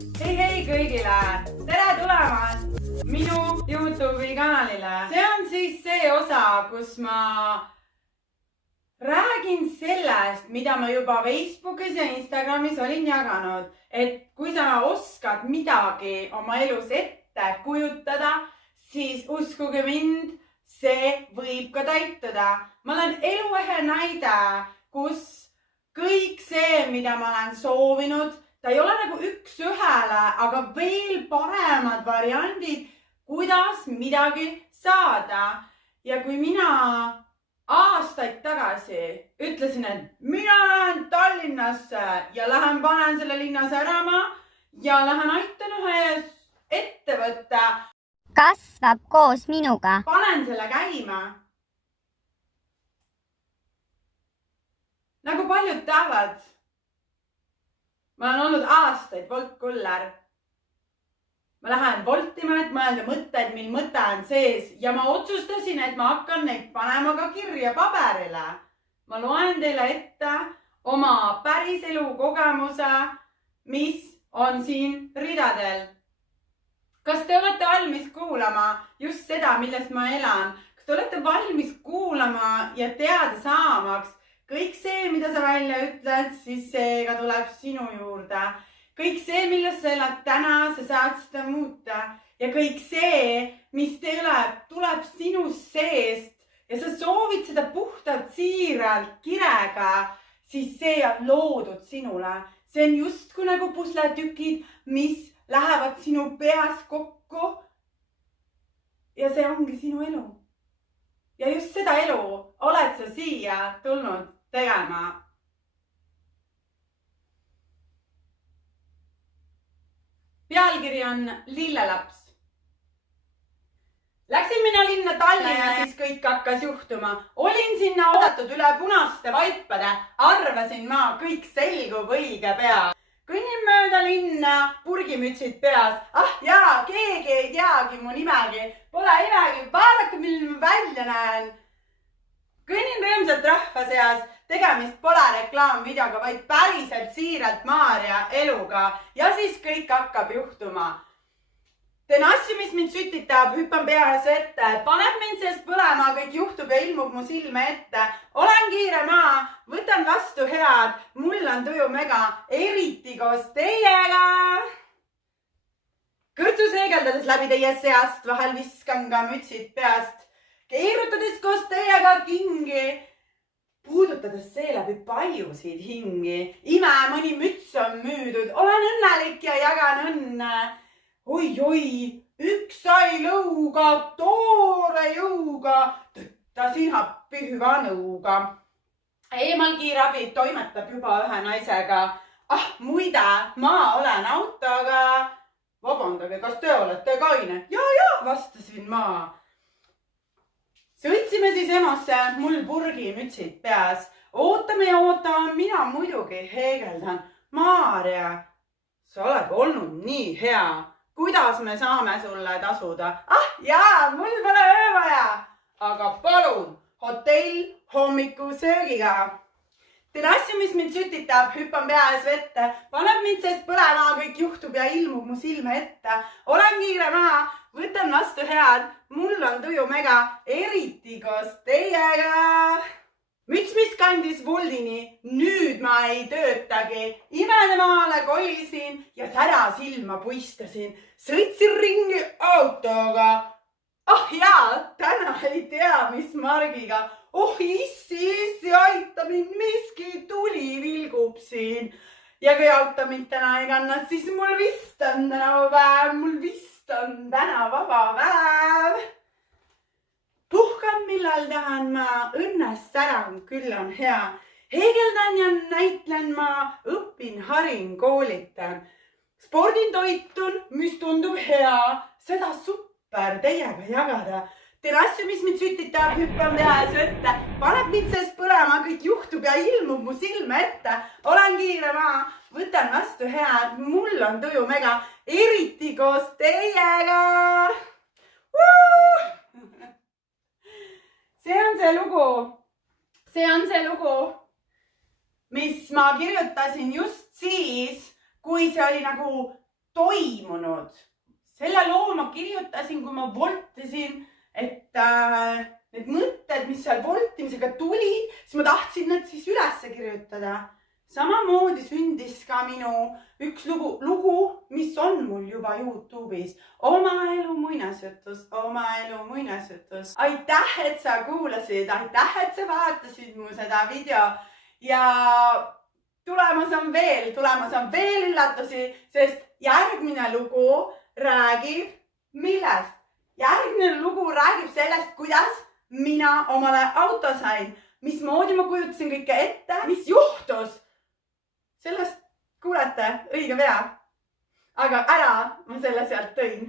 Hei kõigile! Tere tulemast minu YouTube'i kanalile. See on siis see osa, kus ma räägin sellest, mida ma juba Facebookis ja Instagramis olin jaganud. Et kui sa oskad midagi oma elus ette kujutada, siis uskuge mind, see võib ka täituda. Ma olen eluehe näide, kus kõik see, mida ma olen soovinud, ta ei ole nagu üks ühele, aga veel paremad variandid, kuidas midagi saada. Ja kui mina aastaid tagasi ütlesin, et mina lähen Tallinnasse ja lähen panen selle linna särama ja lähen aitan ühe ettevõtte. Kasvab koos minuga. Panen selle käima. Nagu paljud teavad, ma olen olnud aastaid Wolt-kuller. Ma lähen voltima, et mõelda mõtted, mil mõte on sees ja ma otsustasin, et ma hakkan neid panema ka kirja paberile. Ma loen teile ette oma päriselu kogemuse, mis on siin ridadel. Kas te olete valmis kuulama just seda, millest ma elan? Kas te olete valmis kuulama ja teada saamaks? Kõik see, mida sa välja ütled, siis seega tuleb sinu juurde. Kõik see, milles sa elad täna, sa saad seda muuta. Ja kõik see, mis tuleb sinust seest ja sa soovid seda puhtalt siiralt kirega, siis see on loodud sinule. See on justkui nagu pusletükid, mis lähevad sinu peas kokku ja see ongi sinu elu. Ja just seda elu oled sa siia tulnud tegema. Pealkiri on Lillelaps. Läksin mina linna Tallinna ja siis kõik hakkas juhtuma. Olin sinna oodatud üle punaste vaipade. Arvasin ma, kõik selgub õige pea. Kõnnin mööda linna, purgimütsid peas. Ah jaa, keegi ei teagi mu nimegi. Pole imegi, vaadake, milline ma välja näen. Kõnnin rõõmsalt rahva seas. Tegemist pole reklaamvideoga, vaid päriselt siiralt Maarja eluga. Ja siis kõik hakkab juhtuma. Teen asju, mis mind sütitab, hüppan peas ette. Paneb mind seest põlema, kõik juhtub ja ilmub mu silme ette. Olen kiire maa, võtan vastu head. Mul on tuju mega, eriti koos teiega. Kõrtsu seegeldades läbi teie seast, vahel viskan ka mütsid peast. Keerutades koos teiega kingi. Puudutades seeläbi paljusid hingi. Ime, mõni müts on müüdud. Olen õnnelik ja jagan õnne. Oi, üks sai lõuga, toore jõuga. Tõttasin appi hüva nõuga. Eemal kiirabi toimetab juba ühe naisega. Ah, muide, ma olen autoga. Vabandage, kas te olete kaine? Ja, vastasin ma. Sõitsime siis emasse, mul purgimütsid peas. Ootame ja ootame, mina muidugi heegeldan. Maarja, sa oled olnud nii hea. Kuidas me saame sulle tasuda? Ah jaa, mul pole öövaja. Aga palun, hotell hommikusöögiga. Teen asju, mis mind sütitab, hüppan peas vette. Paneb mind seest põlema, kõik juhtub ja ilmub mu silme ette. Olen kiire maa, võtan vastu head. Mul on tuju mega, eriti koos teiega. Müts, mis kandis Woldini, nüüd ma ei töötagi. Imedemaale kolisin ja sära silma puistasin. Sõitsin ringi autoga. Ah jaa, täna ei tea, mis margiga. Oh issi, aita mind, miski tuli vilgub siin. Ja kui auto mind täna ei kanna, siis mul vist on täna päev. Mul vist on täna vaba päev. Puhkan, millal tahan ma, õnnest säran, küll on hea. Heegeldan ja näitlen ma, õpin, harin, koolitan. Spordin, toitun, mis tundub hea, seda super teiega jagada. Teen asju, mis mind sütitab, hüppan peas vette. Paneb mind seest põlema, kõik juhtub ja ilmub mu silme ette. Olen kiire maa, võtan vastu head, mul on tuju mega, eriti koos teiega. See on see lugu, mis ma kirjutasin just siis, kui see oli nagu toimunud. Selle loo ma kirjutasin, kui ma voltisin, et need mõtted, mis seal voltimisega tulid, siis ma tahtsin need siis üles kirjutada. Samamoodi sündis ka minu üks lugu, mis on mul juba YouTube'is. Oma elu muinasjutus, oma elu muinasjutus. Aitäh, et sa kuulasid, aitäh, et sa vaatasid mu seda video ja tulemas on veel üllatusi, sest järgmine lugu räägib millest? Järgmine lugu räägib sellest, kuidas mina omale auto sain, mismoodi ma kujutasin kõike ette, mis juhtus. Sellest kuulete õige pea. Aga ära ma selle sealt tõin.